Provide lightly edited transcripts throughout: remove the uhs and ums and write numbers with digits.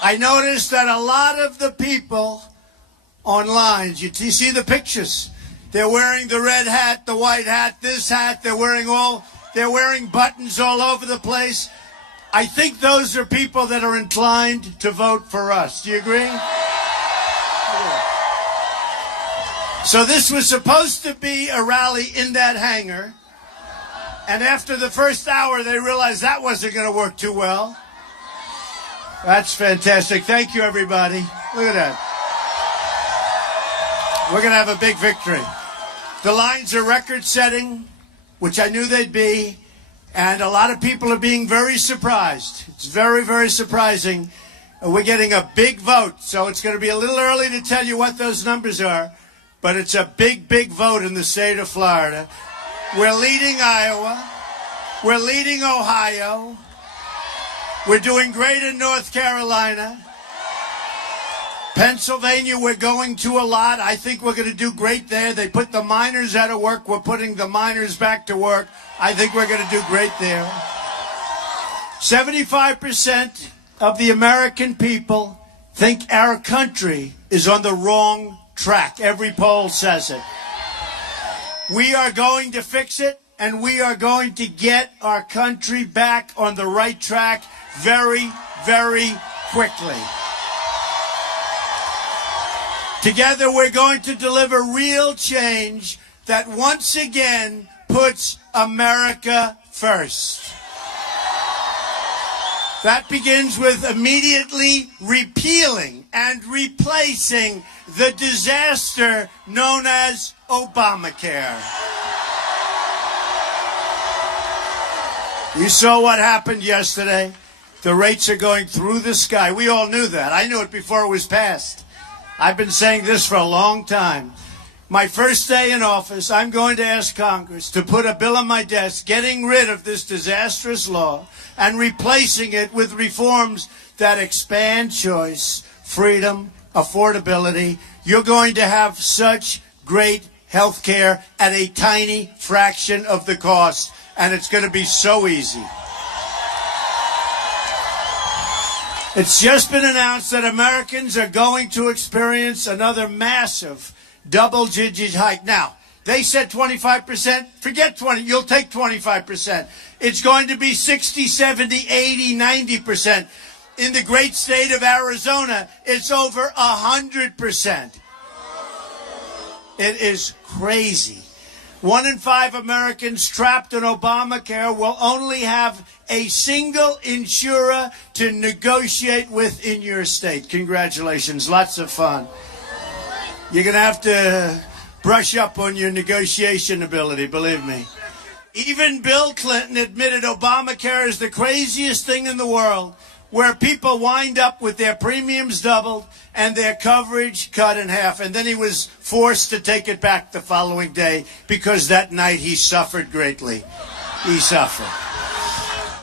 I noticed that a lot of the people online, you see the pictures. They're wearing the red hat, the white hat, this hat. They're wearing buttons all over the place. I think those are people that are inclined to vote for us. Do you agree? So this was supposed to be a rally in that hangar. And after the first hour, they realized that wasn't going to work too well. That's fantastic. Thank you, everybody. Look at that. We're going to have a big victory. The lines are record-setting, which I knew they'd be, and a lot of people are being very surprised. It's very, very surprising. We're getting a big vote, so it's going to be a little early to tell you what those numbers are, but it's a big, big vote in the state of Florida. We're leading Iowa. We're leading Ohio. We're doing great in North Carolina. Pennsylvania, we're going to a lot. I think we're going to do great there. They put the miners out of work. We're putting the miners back to work. I think we're going to do great there. 75% of the American people think our country is on the wrong track. Every poll says it. We are going to fix it, and we are going to get our country back on the right track very, very quickly. Together, we're going to deliver real change that once again puts America first. That begins with immediately repealing and replacing the disaster known as Obamacare. You saw what happened yesterday. The rates are going through the sky. We all knew that. I knew it before it was passed. I've been saying this for a long time. My first day in office, I'm going to ask Congress to put a bill on my desk getting rid of this disastrous law and replacing it with reforms that expand choice, freedom, affordability. You're going to have such great health care at a tiny fraction of the cost, and it's going to be so easy. It's just been announced that Americans are going to experience another massive double-digit hike. Now, they said 25%. Forget 20. You'll take 25%. It's going to be 60, 70, 80, 90%. In the great state of Arizona, it's over 100%. It is crazy. 1 in 5 Americans trapped in Obamacare will only have a single insurer to negotiate with in your state. Congratulations. Lots of fun. You're going to have to brush up on your negotiation ability, believe me. Even Bill Clinton admitted Obamacare is the craziest thing in the world, where people wind up with their premiums doubled and their coverage cut in half. And then he was forced to take it back the following day because that night he suffered greatly. He suffered.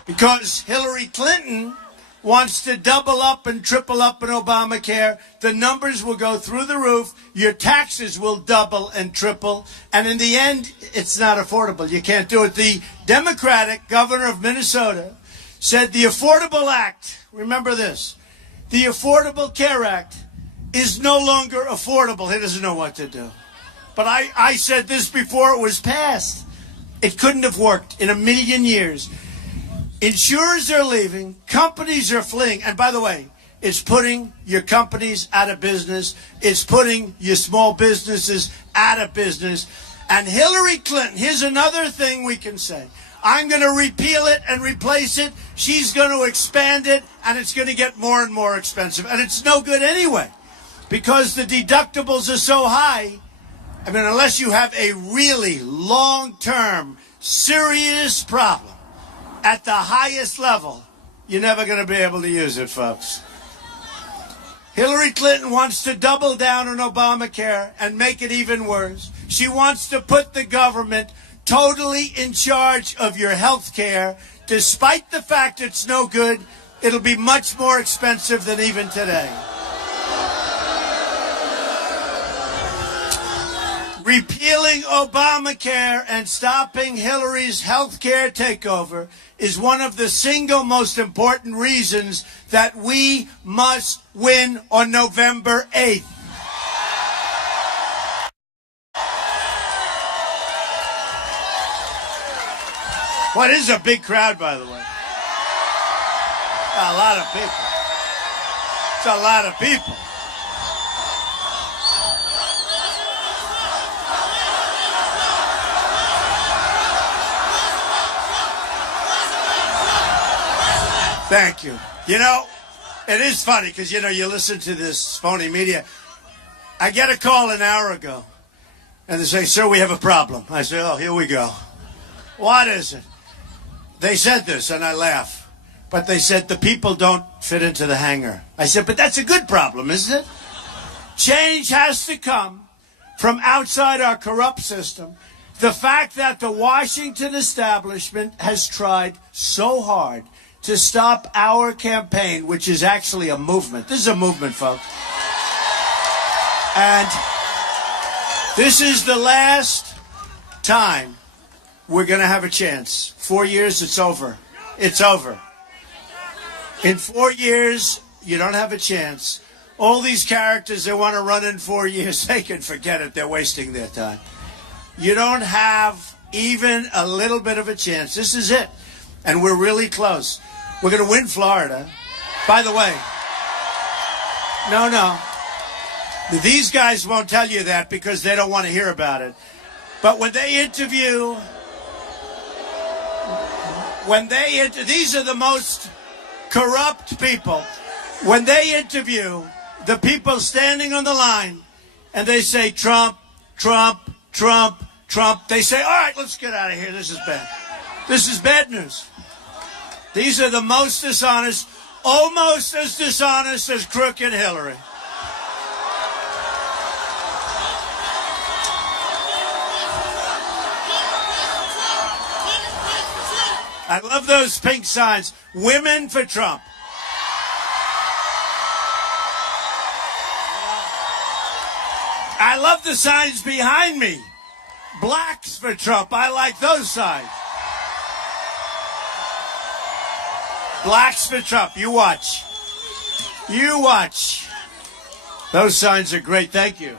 Because Hillary Clinton wants to double up and triple up in Obamacare. The numbers will go through the roof. Your taxes will double and triple. And in the end, it's not affordable. You can't do it. The Democratic governor of Minnesota said the Affordable Act, remember this, the Affordable Care Act is no longer affordable. He doesn't know what to do. But I said this before it was passed. It couldn't have worked in a million years. Insurers are leaving. Companies are fleeing. And by the way, it's putting your companies out of business. It's putting your small businesses out of business. And Hillary Clinton, here's another thing we can say. I'm going to repeal it and replace it. She's going to expand it, and it's going to get more and more expensive. And it's no good anyway, because the deductibles are so high. I mean, unless you have a really long-term, serious problem at the highest level, you're never going to be able to use it, folks. Hillary Clinton wants to double down on Obamacare and make it even worse. She wants to put the government totally in charge of your health care. Despite the fact it's no good, it'll be much more expensive than even today. Repealing Obamacare and stopping Hillary's health care takeover is one of the single most important reasons that we must win on November 8th. What is a big crowd, by the way? A lot of people. It's a lot of people. Thank you. You know, it is funny because, you know, you listen to this phony media. I get a call an hour ago, and they say, sir, we have a problem. I say, oh, here we go. What is it? They said this, and I laugh. But they said the people don't fit into the hangar. I said, but that's a good problem, isn't it? Change has to come from outside our corrupt system. The fact that the Washington establishment has tried so hard to stop our campaign, which is actually a movement. This is a movement, folks. And this is the last time we're going to have a chance. 4 years, it's over. It's over. In 4 years, you don't have a chance. All these characters that want to run in 4 years, they can forget it. They're wasting their time. You don't have even a little bit of a chance. This is it. And we're really close. We're going to win Florida. By the way, no. These guys won't tell you that because they don't want to hear about it. But when they interview, these are the most corrupt people. When they interview the people standing on the line and they say Trump, Trump, Trump, Trump, they say, all right, let's get out of here. This is bad. This is bad news. These are the most dishonest, almost as dishonest as crooked Hillary. I love those pink signs. Women for Trump. I love the signs behind me. Blacks for Trump. I like those signs. Blacks for Trump. You watch. You watch. Those signs are great. Thank you.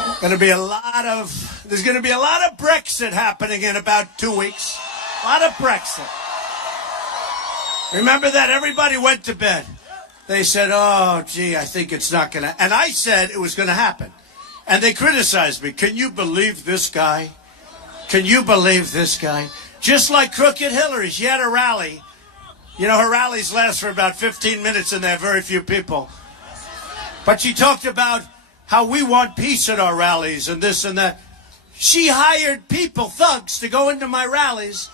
There's going to be a lot of Brexit happening in about 2 weeks. A lot of Brexit. Remember that? Everybody went to bed. They said, oh, gee, I think it's not going to. And I said it was going to happen. And they criticized me. Can you believe this guy? Can you believe this guy? Just like crooked Hillary. She had a rally. You know, her rallies last for about 15 minutes and there are very few people. But she talked about how we want peace at our rallies and this and that. She hired people, thugs, to go into my rallies.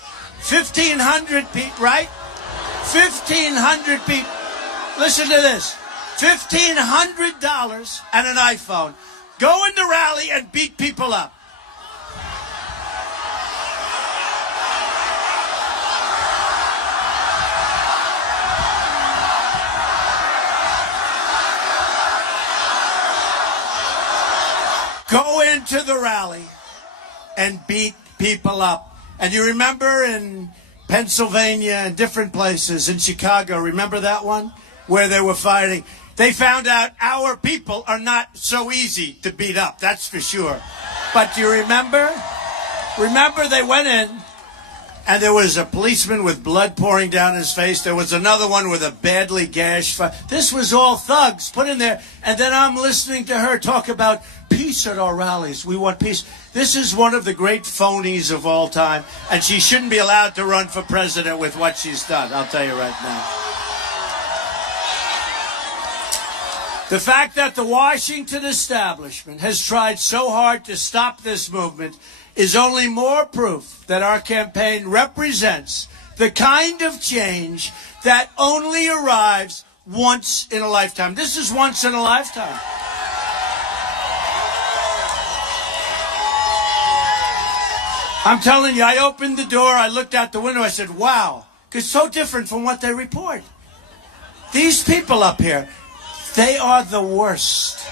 1,500 people, right? 1,500 people. Listen to this. $1,500 and an iPhone. Go in the rally and beat people up. Go into the rally and beat people up. And you remember in Pennsylvania and different places, in Chicago, remember that one? Where they were fighting. They found out our people are not so easy to beat up, that's for sure. But do you remember? Remember they went in and there was a policeman with blood pouring down his face. There was another one with a badly gashed face. This was all thugs put in there. And then I'm listening to her talk about peace at our rallies. We want peace. This is one of the great phonies of all time. And she shouldn't be allowed to run for president with what she's done. I'll tell you right now. The fact that the Washington establishment has tried so hard to stop this movement is only more proof that our campaign represents the kind of change that only arrives once in a lifetime. This is once in a lifetime. I'm telling you, I opened the door, I looked out the window, I said, wow, it's so different from what they report. These people up here, They are the worst.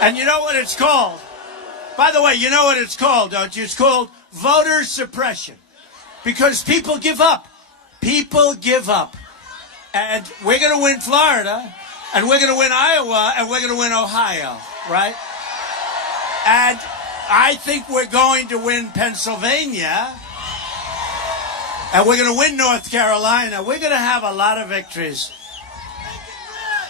And you know what it's called? By the way, you know what it's called, don't you? It's called voter suppression. Because people give up. People give up. And we're going to win Florida, and we're going to win Iowa, and we're going to win Ohio, right? And I think we're going to win Pennsylvania, and we're going to win North Carolina. We're going to have a lot of victories.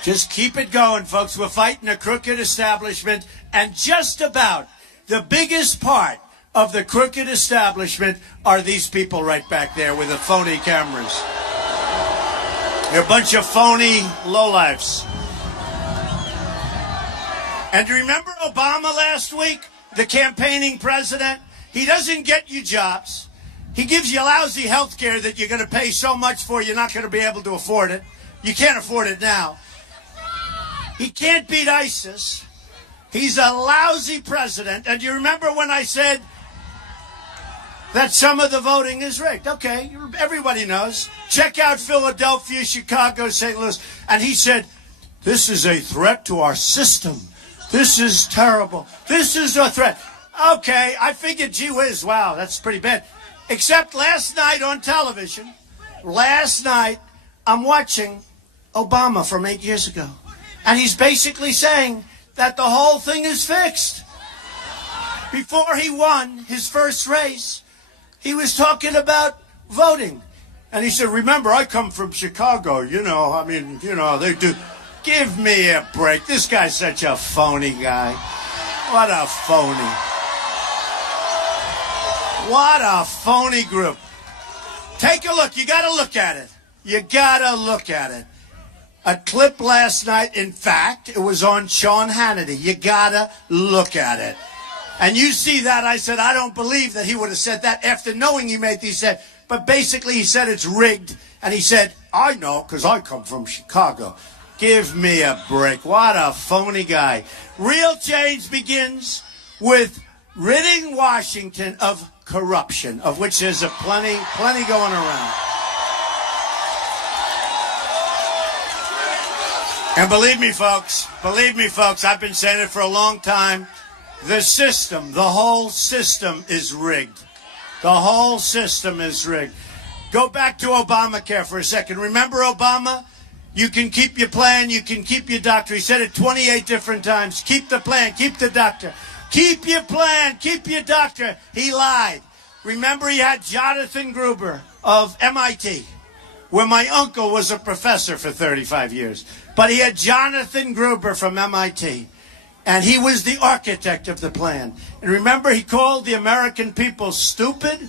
Just keep it going, folks. We're fighting a crooked establishment, and just about the biggest part of the crooked establishment are these people right back there with the phony cameras. They're a bunch of phony lowlifes. And remember Obama last week, the campaigning president? He doesn't get you jobs. He gives you lousy health care that you're going to pay so much for you're not going to be able to afford it. You can't afford it now. He can't beat ISIS. He's a lousy president. And you remember when I said that some of the voting is rigged? Okay, everybody knows. Check out Philadelphia, Chicago, St. Louis. And he said, this is a threat to our system. This is terrible. This is a threat. Okay, I figured, gee whiz, wow, that's pretty bad. Except last night on television, I'm watching Obama from 8 years ago. And he's basically saying that the whole thing is fixed. Before he won his first race, he was talking about voting. And he said, remember, I come from Chicago, they do. Give me a break. This guy's such a phony guy. What a phony. What a phony group. Take a look. You got to look at it. You got to look at it. A clip last night, in fact, it was on Sean Hannity. You got to look at it. And you see that, I said, I don't believe that he would have said that after knowing he made these said. But basically he said it's rigged. And he said, I know because I come from Chicago. Give me a break. What a phony guy. Real change begins with ridding Washington of corruption, of which there's plenty going around. And believe me, folks, I've been saying it for a long time. The whole system is rigged. The whole system is rigged. Go back to Obamacare for a second. Remember Obama? You can keep your plan, you can keep your doctor. He said it 28 different times. Keep the plan, keep the doctor. Keep your plan, keep your doctor. He lied. Remember he had Jonathan Gruber of MIT, where my uncle was a professor for 35 years. But he had Jonathan Gruber from MIT. And he was the architect of the plan. And remember, he called the American people stupid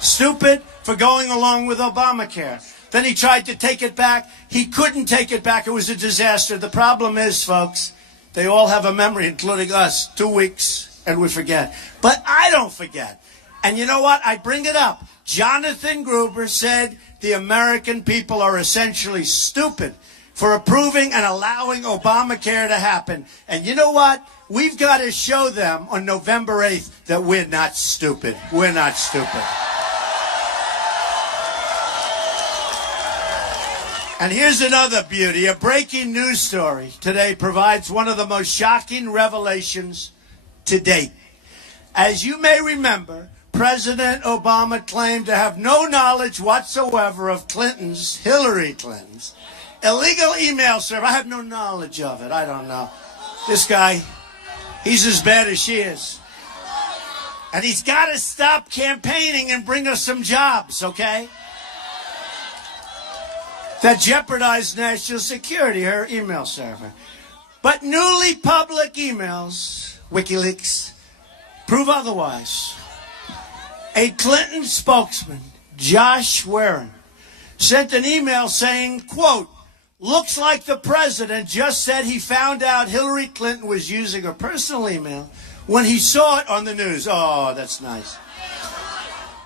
for going along with Obamacare. Then he tried to take it back. He couldn't take it back. It was a disaster. The problem is, folks, they all have a memory, including us. 2 weeks, and we forget. But I don't forget. And you know what? I bring it up. Jonathan Gruber said the American people are essentially stupid for approving and allowing Obamacare to happen. And you know what? We've got to show them on November 8th that we're not stupid. We're not stupid. And here's another beauty. A breaking news story today provides one of the most shocking revelations to date. As you may remember, President Obama claimed to have no knowledge whatsoever of Hillary Clinton's illegal email server. I have no knowledge of it. I don't know. This guy, he's as bad as she is. And he's got to stop campaigning and bring us some jobs, okay? That jeopardized national security, her email server. But newly public emails, WikiLeaks, prove otherwise. A Clinton spokesman, Josh Warren, sent an email saying, quote, looks like the president just said he found out Hillary Clinton was using her personal email when he saw it on the news. Oh, that's nice.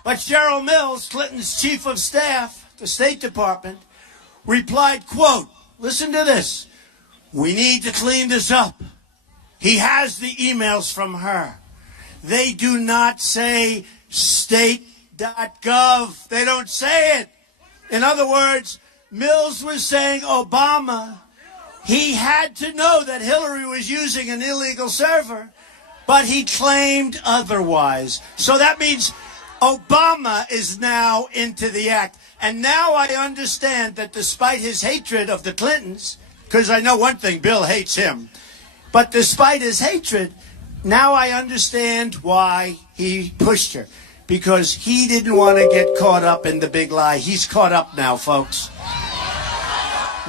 But Cheryl Mills, Clinton's chief of staff, the State Department, replied, quote, listen to this, we need to clean this up. He has the emails from her. They do not say state.gov. They don't say it. In other words, Mills was saying Obama He had to know that Hillary was using an illegal server, but he claimed otherwise. So that means Obama is now into the act. And now I understand that despite his hatred of the Clintons, because I know one thing, Bill hates him, but despite his hatred, now I understand why he pushed her. Because he didn't want to get caught up in the big lie. He's caught up now, folks.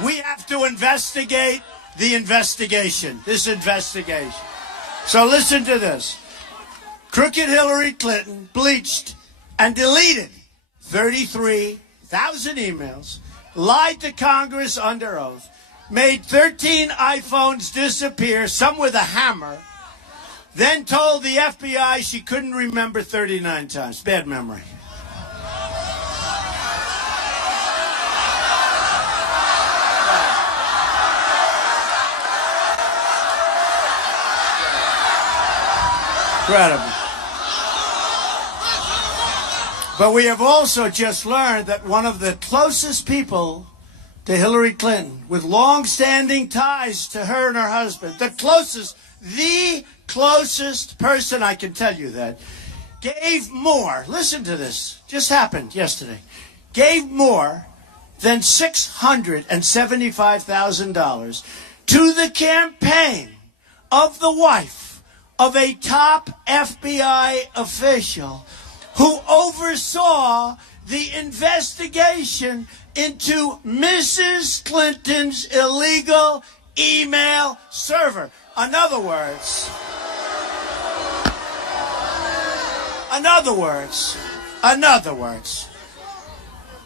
We have to investigate the investigation, this investigation. So listen to this. Crooked Hillary Clinton bleached and deleted 33,000 emails, lied to Congress under oath, made 13 iPhones disappear, some with a hammer, then told the FBI she couldn't remember 39 times. Bad memory. Incredible. But we have also just learned that one of the closest people to Hillary Clinton, with long-standing ties to her and her husband, the closest person, I can tell you that, gave more, listen to this, just happened yesterday, gave more than $675,000 to the campaign of the wife of a top FBI official who oversaw the investigation into Mrs. Clinton's illegal email server. In other words,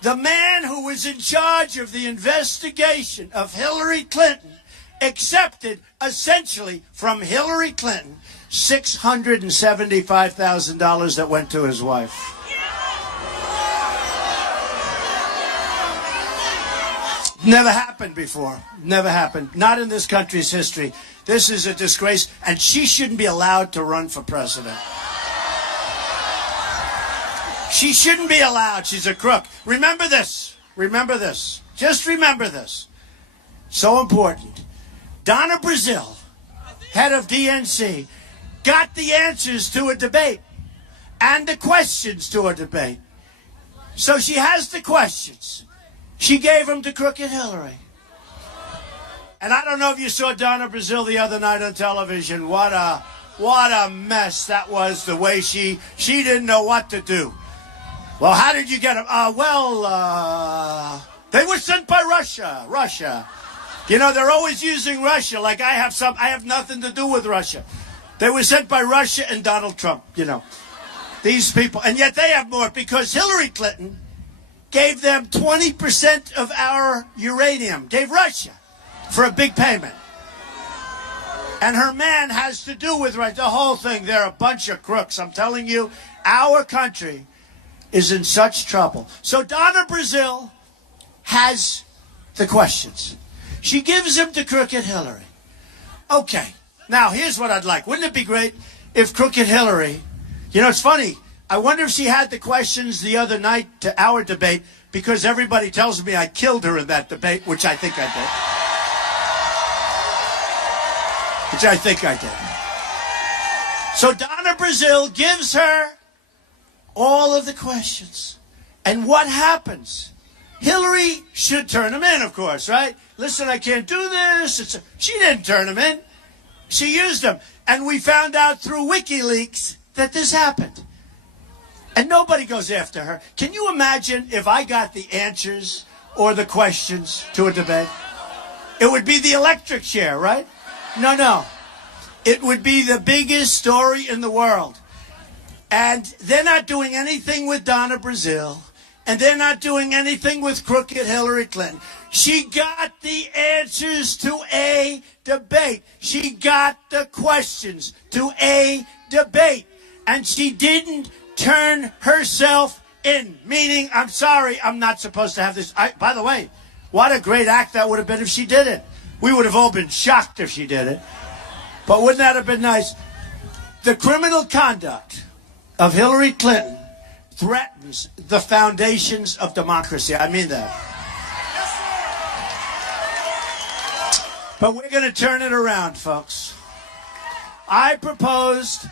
the man who was in charge of the investigation of Hillary Clinton accepted essentially from Hillary Clinton $675,000 that went to his wife. Never happened before. Never happened. Not in this country's history. This is a disgrace, and she shouldn't be allowed to run for president. She shouldn't be allowed. She's a crook. Remember this. Remember this. Just remember this. So important. Donna Brazile, head of DNC, got the answers to a debate and the questions to a debate. So she has the questions. She gave them to crooked Hillary. And I don't know if you saw Donna Brazile the other night on television. What a mess that was, the way she didn't know what to do. Well, how did you get them? They were sent by Russia. You know, they're always using Russia. Like I have nothing to do with Russia. They were sent by Russia and Donald Trump, you know. These people. And yet they have more because Hillary Clinton gave them 20% of our uranium, gave Russia for a big payment. And her man has to do with Russia. The whole thing, they're a bunch of crooks. I'm telling you, our country is in such trouble. So Donna Brazile has the questions. She gives them to crooked Hillary. Okay. Now, here's what I'd like. Wouldn't it be great if crooked Hillary, you know, it's funny. I wonder if she had the questions the other night to our debate because everybody tells me I killed her in that debate, which I think I did. So Donna Brazile gives her all of the questions. And what happens? Hillary should turn them in, of course, right? Listen, I can't do this. She didn't turn them in. She used them. And we found out through WikiLeaks that this happened. And nobody goes after her. Can you imagine if I got the answers or the questions to a debate? It would be the electric chair, right? No. It would be the biggest story in the world. And they're not doing anything with Donna Brazile. And they're not doing anything with crooked Hillary Clinton. She got the answers to a debate. She got the questions to a debate. And she didn't turn herself in. Meaning, I'm sorry, I'm not supposed to have this. By the way, what a great act that would have been if she did it. We would have all been shocked if she did it. But wouldn't that have been nice? The criminal conduct of Hillary Clinton threatens the foundations of democracy. I mean that. But we're going to turn it around, folks. I proposed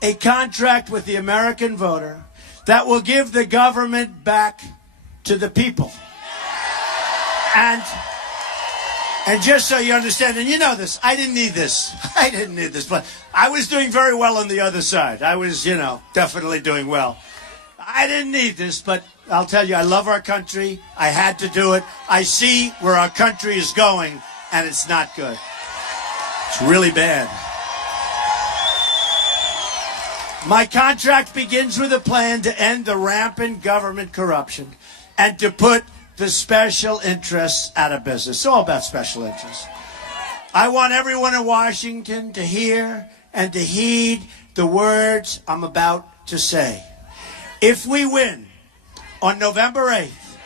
a contract with the American voter that will give the government back to the people. And just so you understand, and you know this, I didn't need this. I didn't need this, but I was doing very well on the other side. I was, definitely doing well. I didn't need this, but I'll tell you, I love our country. I had to do it. I see where our country is going, and it's not good. It's really bad. My contract begins with a plan to end the rampant government corruption and to put the special interests out of business. It's all about special interests. I want everyone in Washington to hear and to heed the words I'm about to say. If we win on November 8th,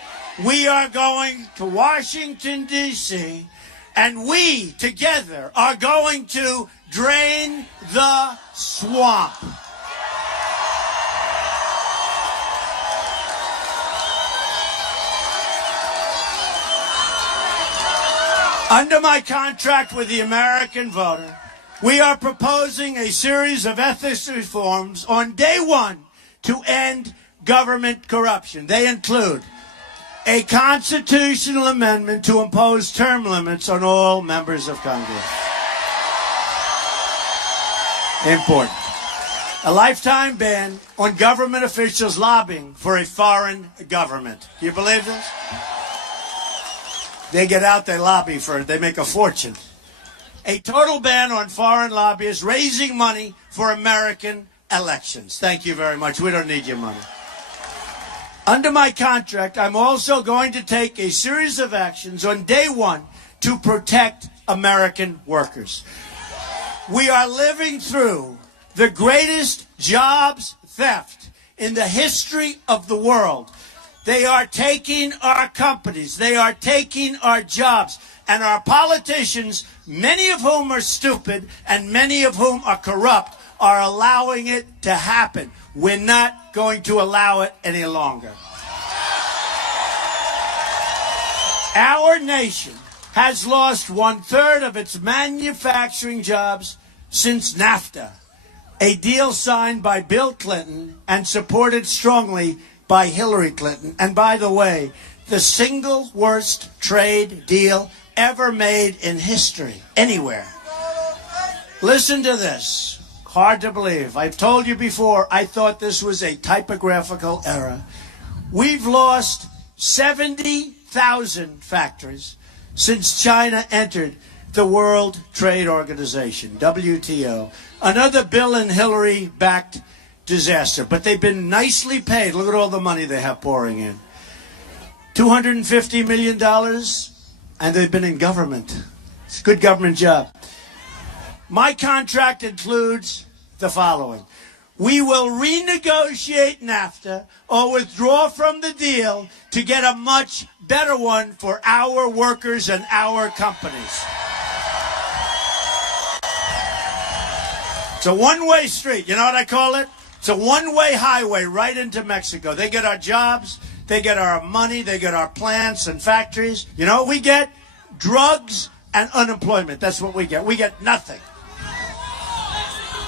we are going to Washington, D.C., and we together are going to drain the swamp. Under my contract with the American voter, we are proposing a series of ethics reforms on day one to end government corruption. They include a constitutional amendment to impose term limits on all members of Congress. Important. A lifetime ban on government officials lobbying for a foreign government. Do you believe this? They get out, they lobby for it, they make a fortune. A total ban on foreign lobbyists raising money for American elections. Thank you very much. We don't need your money. Under my contract, I'm also going to take a series of actions on day one to protect American workers. We are living through the greatest jobs theft in the history of the world. They are taking our companies. They are taking our jobs. And our politicians, many of whom are stupid and many of whom are corrupt, are allowing it to happen. We're not going to allow it any longer. Our nation has lost 1/3 of its manufacturing jobs since NAFTA, a deal signed by Bill Clinton and supported strongly by Hillary Clinton. And by the way, the single worst trade deal ever made in history, anywhere. Listen to this. Hard to believe. I've told you before, I thought this was a typographical error. We've lost 70,000 factories since China entered the World Trade Organization, WTO. Another Bill and Hillary-backed disaster, but they've been nicely paid. Look at all the money they have pouring in. $250 million, and they've been in government. It's a good government job. My contract includes the following. We will renegotiate NAFTA or withdraw from the deal to get a much better one for our workers and our companies. It's a one-way street. You know what I call it? It's a one-way highway right into Mexico. They get our jobs, they get our money, they get our plants and factories. You know what we get? Drugs and unemployment. That's what we get. We get nothing.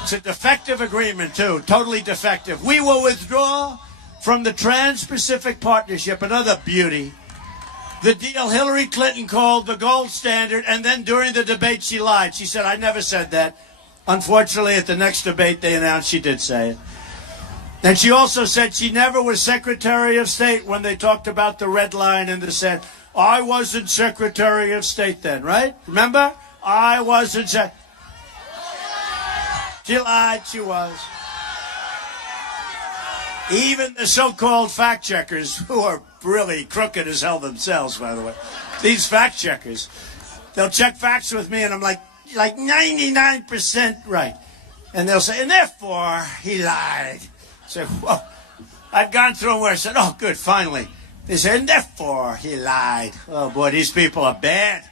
It's a defective agreement, too. Totally defective. We will withdraw from the Trans-Pacific Partnership, another beauty. The deal Hillary Clinton called the gold standard, and then during the debate she lied. She said, I never said that. Unfortunately, at the next debate, they announced she did say it. And she also said she never was Secretary of State when they talked about the red line and they said, I wasn't Secretary of State then, right? Remember? I wasn't She lied, she was. Even the so-called fact checkers, who are really crooked as hell themselves, by the way. These fact checkers, they'll check facts with me and I'm like 99% right. And they'll say, and therefore he lied. I say, whoa. I've gone through them where I said, oh, good, finally. They said, and therefore he lied. Oh, boy, these people are bad.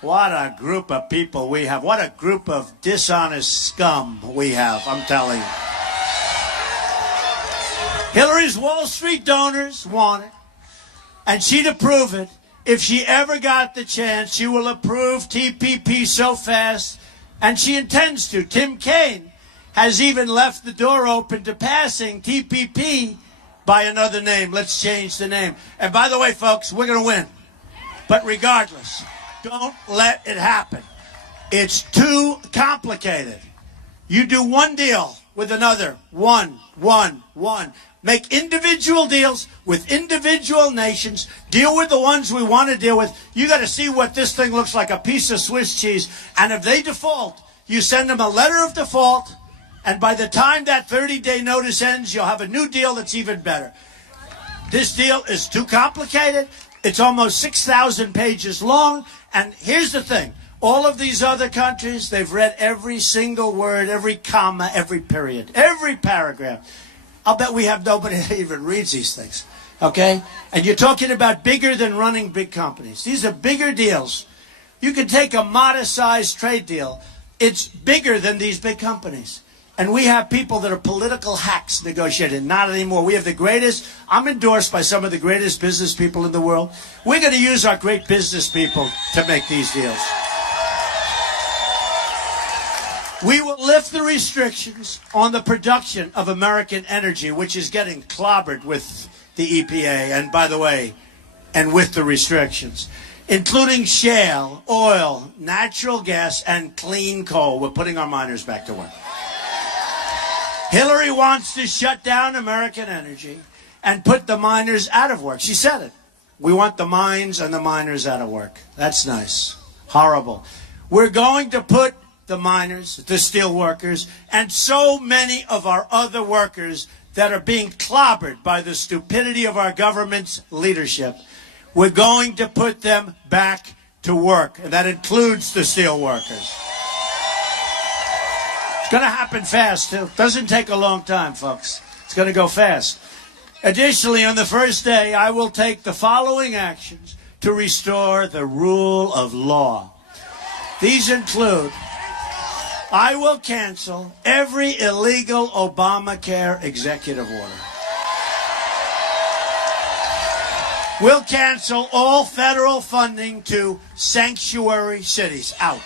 What a group of people we have. What a group of dishonest scum we have, I'm telling you. Hillary's Wall Street donors want it, and she'd approve it if she ever got the chance, she will approve TPP so fast, and she intends to. Tim Kaine has even left the door open to passing TPP by another name. Let's change the name. And by the way, folks, we're going to win. But regardless, don't let it happen. It's too complicated. You do one deal with another. One. Make individual deals with individual nations. Deal with the ones we want to deal with. You got to see what this thing looks like, a piece of Swiss cheese. And if they default, you send them a letter of default. And by the time that 30-day notice ends, you'll have a new deal that's even better. This deal is too complicated. It's almost 6,000 pages long. And here's the thing. All of these other countries, they've read every single word, every comma, every period, every paragraph. I'll bet we have nobody that even reads these things, okay? And you're talking about bigger than running big companies. These are bigger deals. You can take a modest-sized trade deal. It's bigger than these big companies. And we have people that are political hacks negotiating. Not anymore. We have the greatest. I'm endorsed by some of the greatest business people in the world. We're going to use our great business people to make these deals. We will lift the restrictions on the production of American energy, which is getting clobbered with the EPA, and by the way, and with the restrictions, including shale, oil, natural gas, and clean coal. We're putting our miners back to work. Hillary wants to shut down American energy and put the miners out of work. She said it. We want the mines and the miners out of work. That's nice. Horrible. We're going to put the miners, the steel workers, and so many of our other workers that are being clobbered by the stupidity of our government's leadership. We're going to put them back to work, and that includes the steel workers. It's going to happen fast, too. Doesn't take a long time, folks. It's going to go fast. Additionally, on the first day, I will take the following actions to restore the rule of law. These include, I will cancel every illegal Obamacare executive order. We'll cancel all federal funding to sanctuary cities. Out.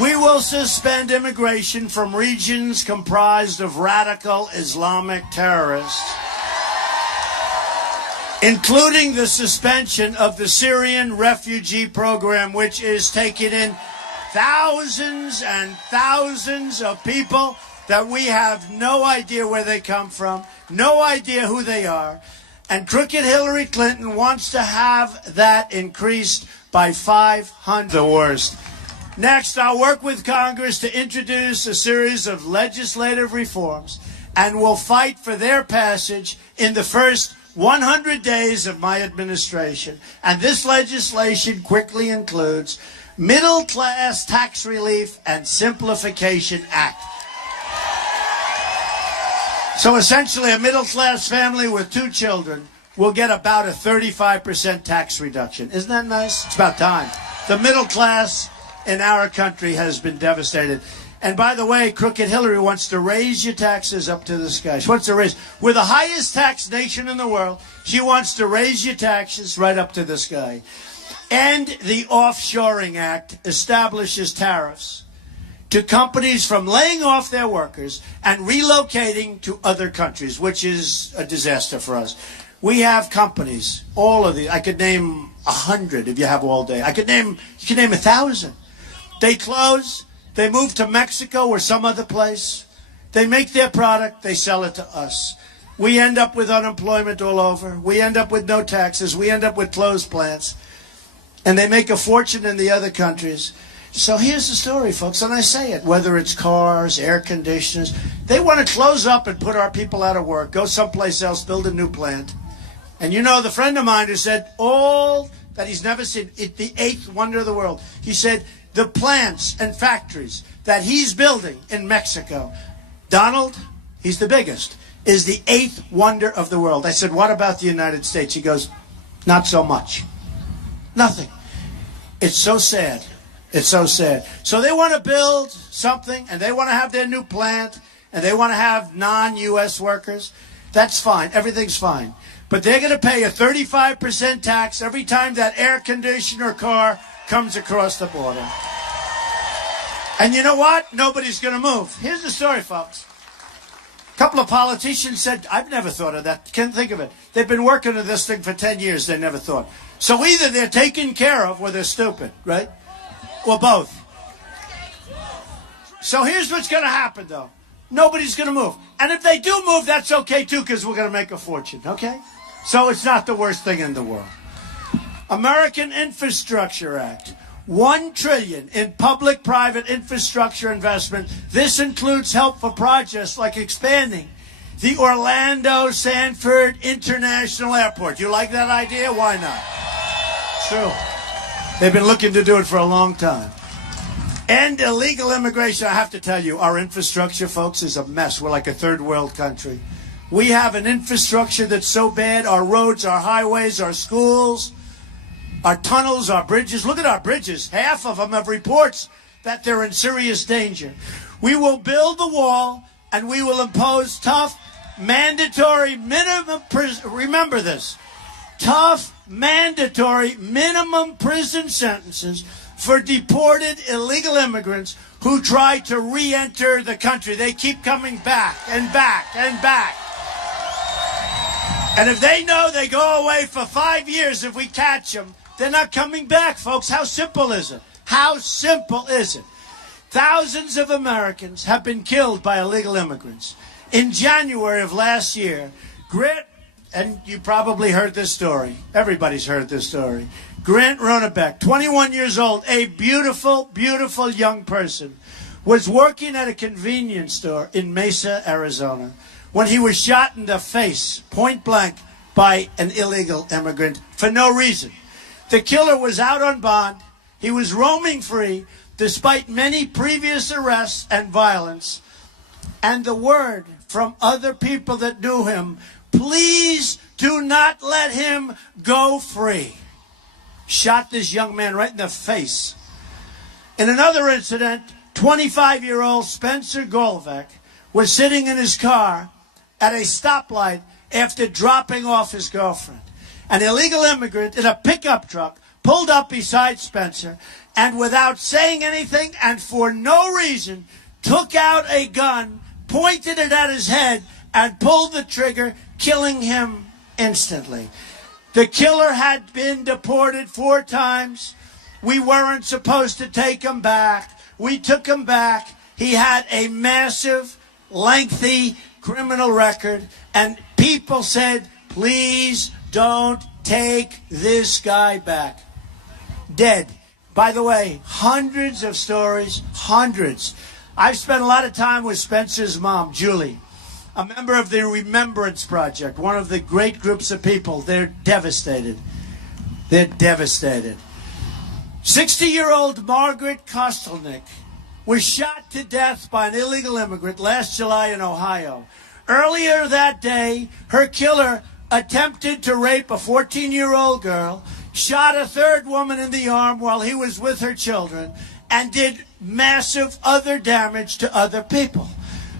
We will suspend immigration from regions comprised of radical Islamic terrorists, including the suspension of the Syrian refugee program, which is taking in thousands and thousands of people that we have no idea where they come from, no idea who they are. And crooked Hillary Clinton wants to have that increased by 500. The worst. Next, I'll work with Congress to introduce a series of legislative reforms, and we'll fight for their passage in the first 100 days of my administration. And this legislation quickly includes Middle Class Tax Relief and Simplification Act. So essentially, a middle-class family with 2 children will get about a 35% tax reduction. Isn't that nice? It's about time. The middle class in our country has been devastated. And by the way, crooked Hillary wants to raise your taxes up to the sky. She wants to raise. We're the highest tax nation in the world. She wants to raise your taxes right up to the sky. And the Offshoring Act establishes tariffs to companies from laying off their workers and relocating to other countries, which is a disaster for us. We have companies, all of these. I could name 100 if you have all day. You could name 1,000. They close, they move to Mexico or some other place. They make their product, they sell it to us. We end up with unemployment all over. We end up with no taxes. We end up with closed plants. And they make a fortune in the other countries. So here's the story, folks, and I say it, whether it's cars, air conditioners, they want to close up and put our people out of work, go someplace else, build a new plant. And you know, the friend of mine who said all that he's never seen, it's the 8th wonder of the world. He said the plants and factories that he's building in Mexico, Donald, he's the biggest, is the 8th wonder of the world. I said, what about the United States? He goes, not so much. Nothing. It's so sad. It's so sad. So they want to build something, and they want to have their new plant, and they want to have non-U.S. workers. That's fine. Everything's fine. But they're going to pay a 35% tax every time that air conditioner car comes across the border. And you know what? Nobody's going to move. Here's the story, folks. A couple of politicians said, I've never thought of that. Can't think of it. They've been working on this thing for 10 years. They never thought. So either they're taken care of or they're stupid, right? Or both. So here's what's going to happen, though. Nobody's going to move. And if they do move, that's okay, too, because we're going to make a fortune, okay? So it's not the worst thing in the world. American Infrastructure Act. $1 trillion in public-private infrastructure investment. This includes help for projects like expanding the Orlando Sanford International Airport. You like that idea? Why not? True. They've been looking to do it for a long time. End illegal immigration. I have to tell you, our infrastructure, folks, is a mess. We're like a third world country. We have an infrastructure that's so bad. Our roads, our highways, our schools, our tunnels, our bridges. Look at our bridges. Half of them have reports that they're in serious danger. We will build the wall and we will impose tough, mandatory minimum prison. Remember this. Tough, mandatory minimum prison sentences for deported illegal immigrants who try to re-enter the country. They keep coming back and back and back. And if they know they go away for 5 years if we catch them, they're not coming back, folks. How simple is it? How simple is it? Thousands of Americans have been killed by illegal immigrants. In January of last year, and you probably heard this story. Everybody's heard this story. Grant Ronebeck, 21 years old, a beautiful, beautiful young person, was working at a convenience store in Mesa, Arizona, when he was shot in the face, point blank, by an illegal immigrant for no reason. The killer was out on bond. He was roaming free despite many previous arrests and violence. And the word from other people that knew him, please do not let him go free. Shot this young man right in the face. In another incident, 25-year-old Spencer Golvek was sitting in his car at a stoplight after dropping off his girlfriend. An illegal immigrant in a pickup truck pulled up beside Spencer and without saying anything and for no reason took out a gun, pointed it at his head, and pulled the trigger, killing him instantly. The killer had been deported 4 times. We weren't supposed to take him back. We took him back. He had a massive, lengthy criminal record, and people said, please don't take this guy back. Dead. By the way, hundreds of stories, hundreds. I've spent a lot of time with Spencer's mom, Julie, a member of the Remembrance Project, one of the great groups of people. They're devastated. They're devastated. 60-year-old Margaret Kostelnick was shot to death by an illegal immigrant last July in Ohio. Earlier that day, her killer attempted to rape a 14-year-old girl, shot a 3rd woman in the arm while he was with her children, and did massive other damage to other people.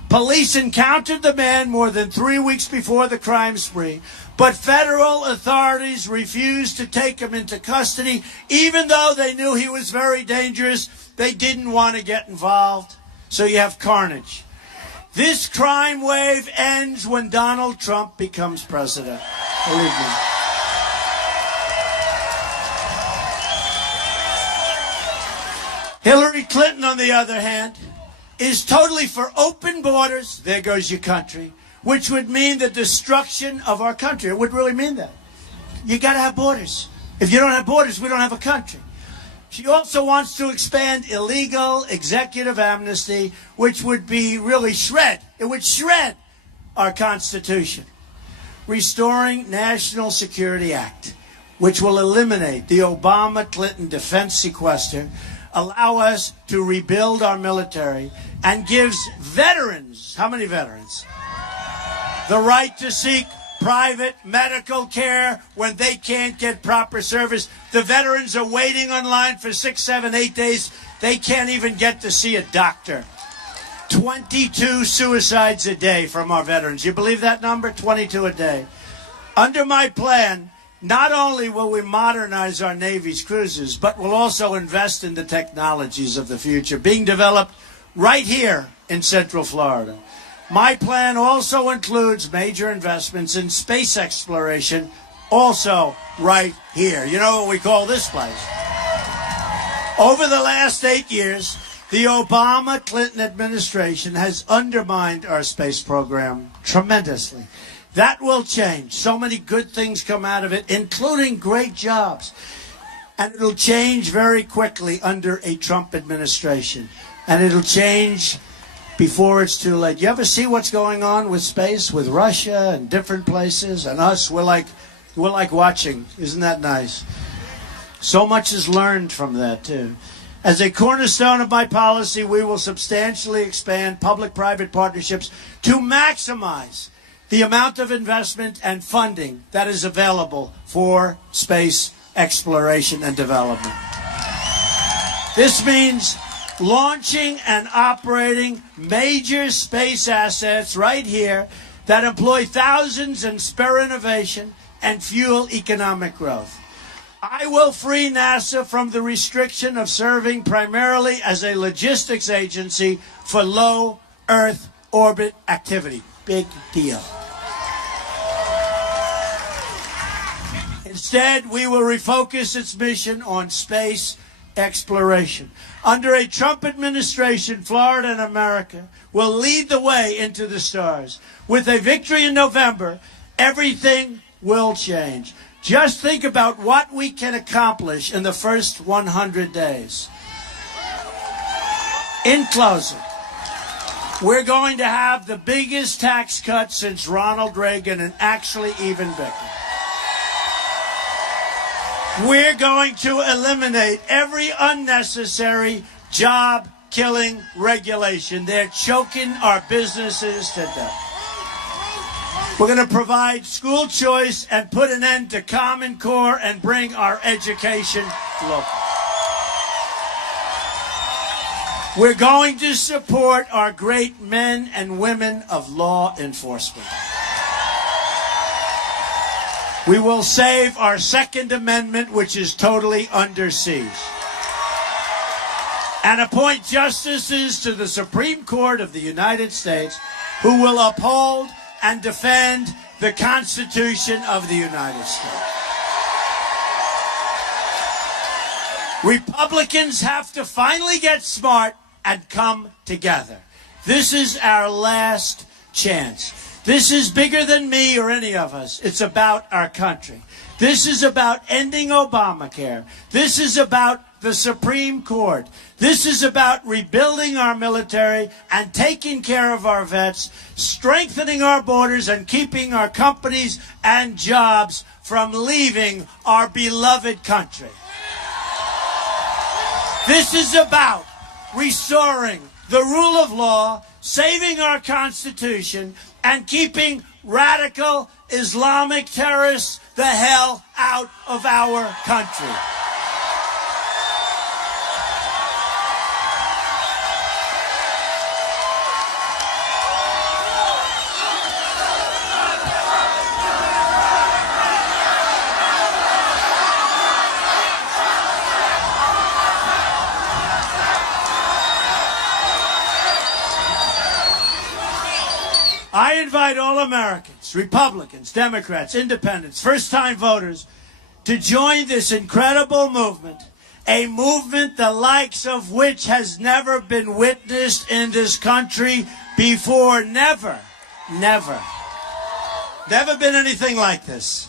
Police encountered the man more than 3 weeks before the crime spree, but federal authorities refused to take him into custody, even though they knew he was very dangerous. They didn't want to get involved. So you have carnage. This crime wave ends when Donald Trump becomes president. Believe me. Hillary Clinton, on the other hand, is totally for open borders. There goes your country, which would mean the destruction of our country. It would really mean that. You got to have borders. If you don't have borders, we don't have a country. She also wants to expand illegal executive amnesty, which would be really it would shred our Constitution. Restoring National Security Act, which will eliminate the Obama-Clinton defense sequester, allow us to rebuild our military, and gives veterans, how many veterans? The right to seek private medical care when they can't get proper service. The veterans are waiting online for 6, 7, 8 days. They can't even get to see a doctor. 22 suicides a day from our veterans. You believe that number? 22 a day. Under my plan, not only will we modernize our Navy's cruisers, but we'll also invest in the technologies of the future being developed right here in Central Florida. My plan also includes major investments in space exploration, also right here. You know what we call this place? Over the last 8 years, the Obama-Clinton administration has undermined our space program tremendously. That will change. So many good things come out of it, including great jobs. And it'll change very quickly under a Trump administration. And it'll change before it's too late. You ever see what's going on with space, with Russia and different places? And us, we're like watching. Isn't that nice? So much is learned from that, too. As a cornerstone of my policy, we will substantially expand public-private partnerships to maximize the amount of investment and funding that is available for space exploration and development. This means launching and operating major space assets right here that employ thousands and spur innovation and fuel economic growth. I will free NASA from the restriction of serving primarily as a logistics agency for low Earth orbit activity. Big deal. Instead, we will refocus its mission on space exploration. Under a Trump administration, Florida and America will lead the way into the stars. With a victory in November, everything will change. Just think about what we can accomplish in the first 100 days. In closing, we're going to have the biggest tax cut since Ronald Reagan, and actually even bigger. We're going to eliminate every unnecessary job-killing regulation. They're choking our businesses to death. We're going to provide school choice and put an end to Common Core and bring our education local. We're going to support our great men and women of law enforcement. We will save our Second Amendment, which is totally under siege, and appoint justices to the Supreme Court of the United States who will uphold and defend the Constitution of the United States. Republicans have to finally get smart and come together. This is our last chance. This is bigger than me or any of us. It's about our country. This is about ending Obamacare. This is about the Supreme Court. This is about rebuilding our military and taking care of our vets, strengthening our borders and keeping our companies and jobs from leaving our beloved country. This is about restoring the rule of law, saving our Constitution, and keeping radical Islamic terrorists the hell out of our country. I invite all Americans, Republicans, Democrats, Independents, first-time voters to join this incredible movement, a movement the likes of which has never been witnessed in this country before. Never, never. Never been anything like this.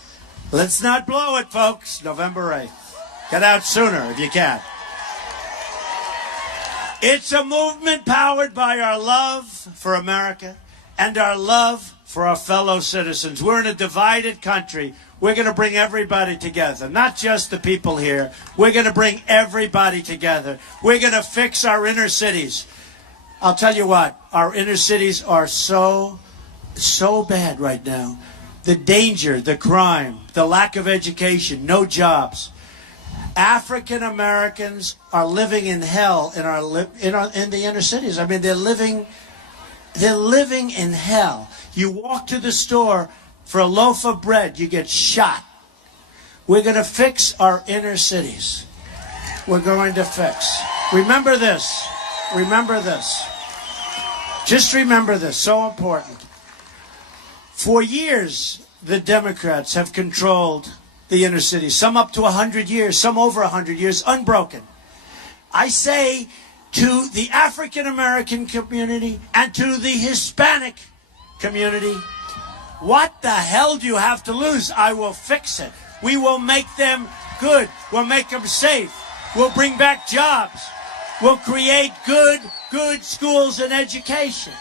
Let's not blow it, folks. November 8th. Get out sooner if you can. It's a movement powered by our love for America and our love for our fellow citizens. We're in a divided country. We're going to bring everybody together, not just the people here. We're going to bring everybody together. We're going to fix our inner cities. I'll tell you what, our inner cities are so bad right now. The danger, the crime, the lack of education, no jobs. African Americans are living in hell in the inner cities. I mean, they're living in hell. You walk to the store, For a loaf of bread, you get shot. We're going to fix our inner cities. We're going to fix. Remember this. Remember this. Just remember this. So important. For years, the Democrats have controlled the inner cities. Some up to 100 years, some over 100 years, unbroken. I say to the African American community and to the Hispanic community, what the hell do you have to lose? I will fix it. We will make them good. We'll make them safe. We'll bring back jobs. We'll create good schools and education.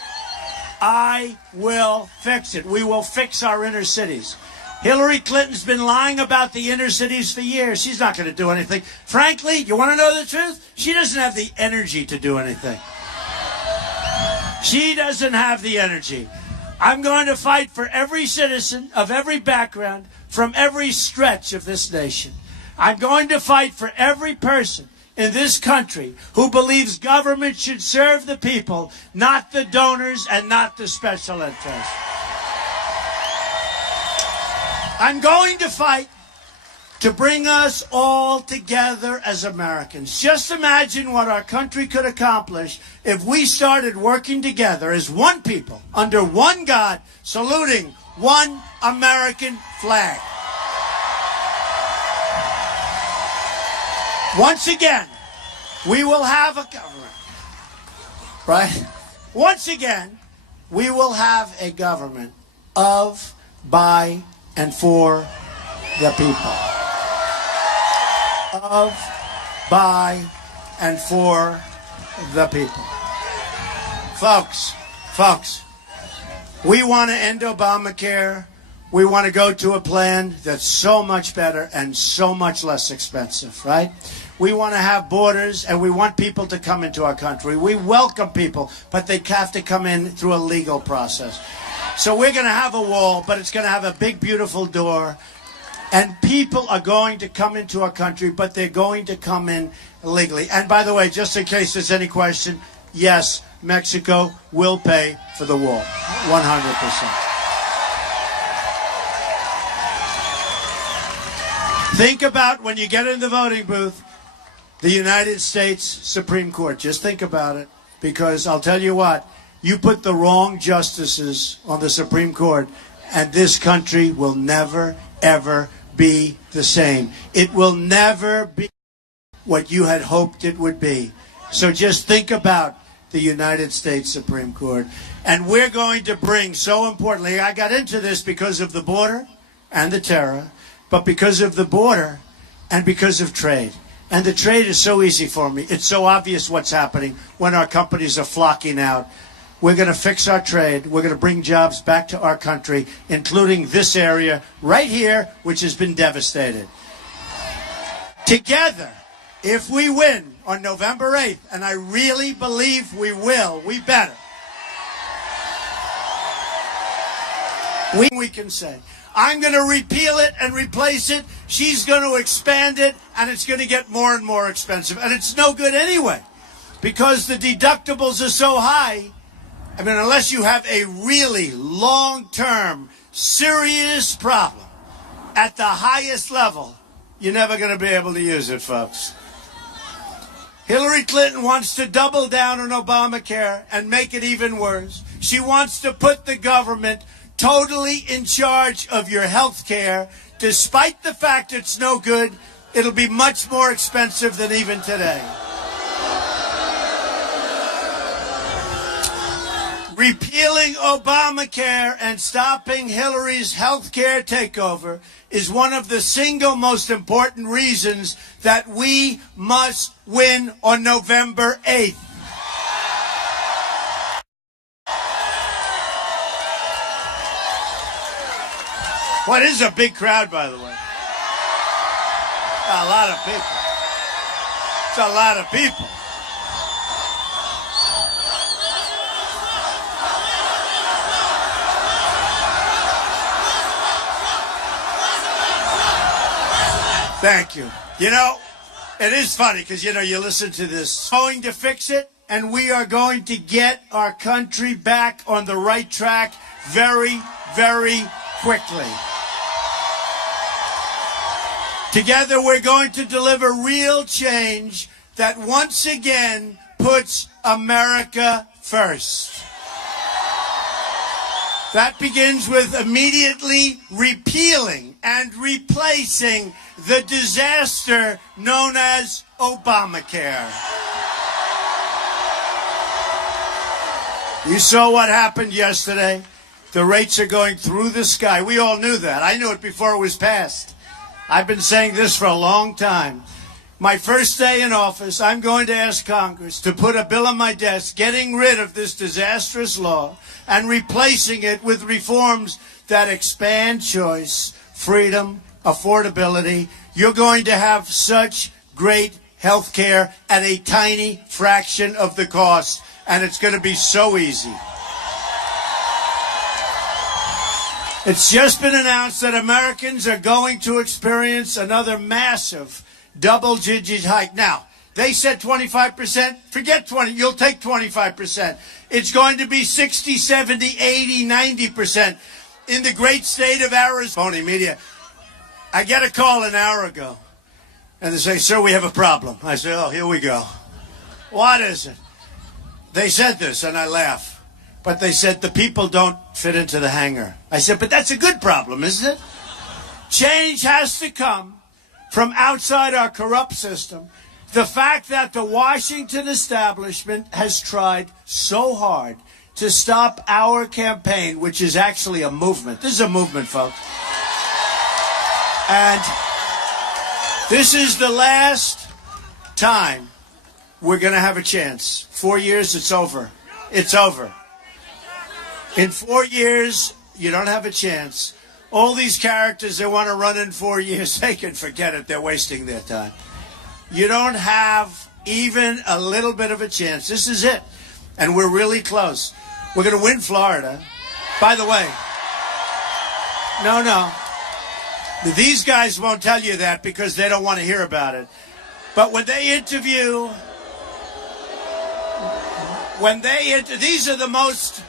I will fix it. We will fix our inner cities. Hillary Clinton's been lying about the inner cities for years. She's not going to do anything. Frankly, you want to know the truth? She doesn't have the energy to do anything. She doesn't have the energy. I'm going to fight for every citizen of every background from every stretch of this nation. I'm going to fight for every person in this country who believes government should serve the people, not the donors and not the special interests. I'm going to fight to bring us all together as Americans. Just imagine what our country could accomplish if we started working together as one people, under one God, saluting one American flag. Once again, we will have a government, right? Once again, we will have a government of, by, and for the people. Of, by, and for the people. Folks, we want to end Obamacare. We want to go to a plan that's so much better and so much less expensive, right? We want to have borders, and we want people to come into our country. We welcome people, but they have to come in through a legal process. So we're going to have a wall, but it's going to have a big, beautiful door. And people are going to come into our country, but they're going to come in legally. And by the way, just in case there's any question, yes, Mexico will pay for the wall, 100%. Think about when you get in the voting booth, the United States Supreme Court. Just think about it, because I'll tell you what, you put the wrong justices on the Supreme Court, and this country will never, ever be the same. It will never be what you had hoped it would be. So just think about the United States Supreme Court. And we're going to bring, so importantly, I got into this because of the border and the terror, but because of the border and because of trade. And the trade is so easy for me. It's so obvious what's happening when our companies are flocking out. We're going to fix our trade. We're going to bring jobs back to our country, including this area right here, which has been devastated. Together, if we win on November 8th, and I really believe we will, we better. We can say, I'm going to repeal it and replace it. She's going to expand it, and it's going to get more and more expensive. And it's no good anyway, because the deductibles are so high. I mean, unless you have a really long-term, serious problem at the highest level, you're never going to be able to use it, folks. Hillary Clinton wants to double down on Obamacare and make it even worse. She wants to put the government totally in charge of your health care. Despite the fact it's no good, it'll be much more expensive than even today. Repealing Obamacare and stopping Hillary's health care takeover is one of the single most important reasons that we must win on November 8th. What is a big crowd, by the way? A lot of people. It's a lot of people. Thank you. You know, it is funny because, you know, you listen to this. Going to fix it, and we are going to get our country back on the right track very, very, quickly. Together, we're going to deliver real change that once again puts America first. That begins with immediately repealing and replacing the disaster known as Obamacare. You saw what happened yesterday. The rates are going through the sky. We all knew that. I knew it before it was passed. I've been saying this for a long time. My first day in office, I'm going to ask Congress to put a bill on my desk getting rid of this disastrous law and replacing it with reforms that expand choice, freedom, affordability. You're going to have such great health care at a tiny fraction of the cost, and it's going to be so easy. It's just been announced that Americans are going to experience another massive double-digit hike. Now, they said 25%. Forget 20. You'll take 25%. It's going to be 60, 70, 80, 90%. In the great state of Arizona, media, I get a call an hour ago, and they say, "Sir, we have a problem." I say, "Oh, here we go. What is it?" They said this, and I laugh. But they said the people don't fit into the hangar. I said, but that's a good problem, isn't it? Change has to come from outside our corrupt system. The fact that the Washington establishment has tried so hard to stop our campaign, which is actually a movement. This is a movement, folks. And this is the last time we're going to have a chance. 4 years, it's over. It's over. In 4 years, you don't have a chance. All these characters that want to run in 4 years, they can forget it. They're wasting their time. You don't have even a little bit of a chance. This is it. And we're really close. We're going to win Florida. By the way, no. These guys won't tell you that because they don't want to hear about it. But when they interview, these are the most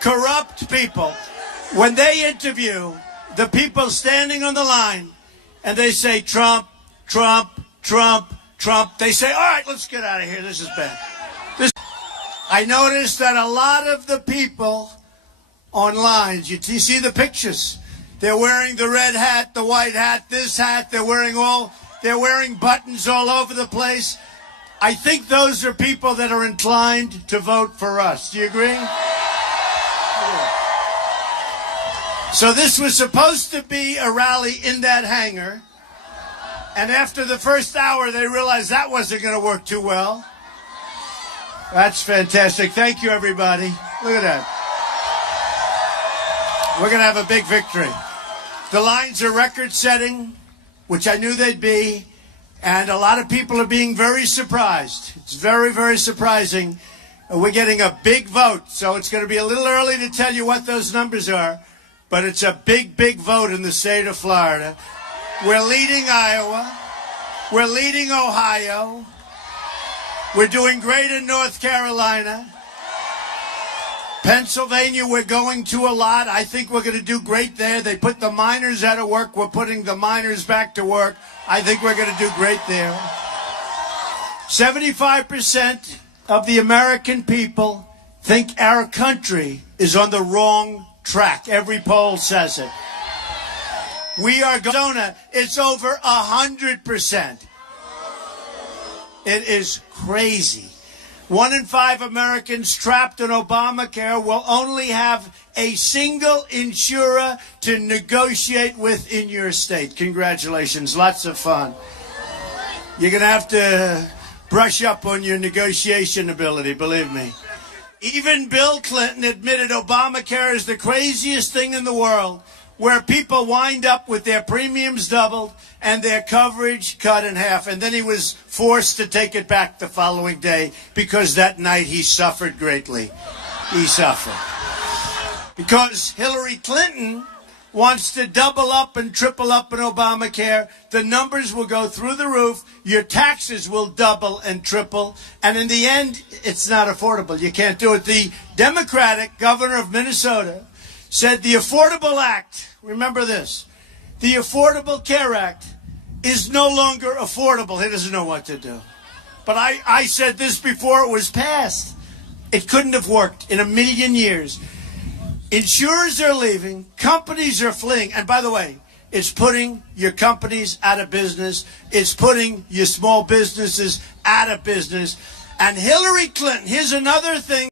corrupt people. When they interview the people standing on the line and they say Trump, Trump, Trump, Trump, they say, all right, let's get out of here. This is bad. I noticed that a lot of the people online, you see the pictures. They're wearing the red hat, the white hat, this hat. They're wearing buttons all over the place. I think those are people that are inclined to vote for us. Do you agree? So this was supposed to be a rally in that hangar. And after the first hour, they realized that wasn't going to work too well. That's fantastic. Thank you, everybody. Look at that. We're going to have a big victory. The lines are record-setting, which I knew they'd be. And a lot of people are being very surprised. It's very, very surprising. We're getting a big vote. So it's going to be a little early to tell you what those numbers are. But it's a big, big vote in the state of Florida. We're leading Iowa. We're leading Ohio. We're doing great in North Carolina. Pennsylvania, we're going to a lot. I think we're going to do great there. They put the miners out of work. We're putting the miners back to work. I think we're going to do great there. 75% of the American people think our country is on the wrong track. Every poll says it. We are Arizona. It's over 100%. It is crazy. 1 in 5 Americans trapped in Obamacare will only have a single insurer to negotiate with in your state. Congratulations. Lots of fun. You're going to have to brush up on your negotiation ability, believe me. Even Bill Clinton admitted Obamacare is the craziest thing in the world, where people wind up with their premiums doubled and their coverage cut in half. And then he was forced to take it back the following day because that night he suffered greatly. He suffered. Because Hillary Clinton wants to double up and triple up in Obamacare. The numbers will go through the roof. Your taxes will double and triple. And in the end, it's not affordable. You can't do it. The Democratic governor of Minnesota said the Affordable Act remember this. The Affordable Care Act is no longer affordable. He doesn't know what to do. But I said this before it was passed. It couldn't have worked in a million years. Insurers are leaving. Companies are fleeing. And by the way, it's putting your companies out of business. It's putting your small businesses out of business. And Hillary Clinton, here's another thing.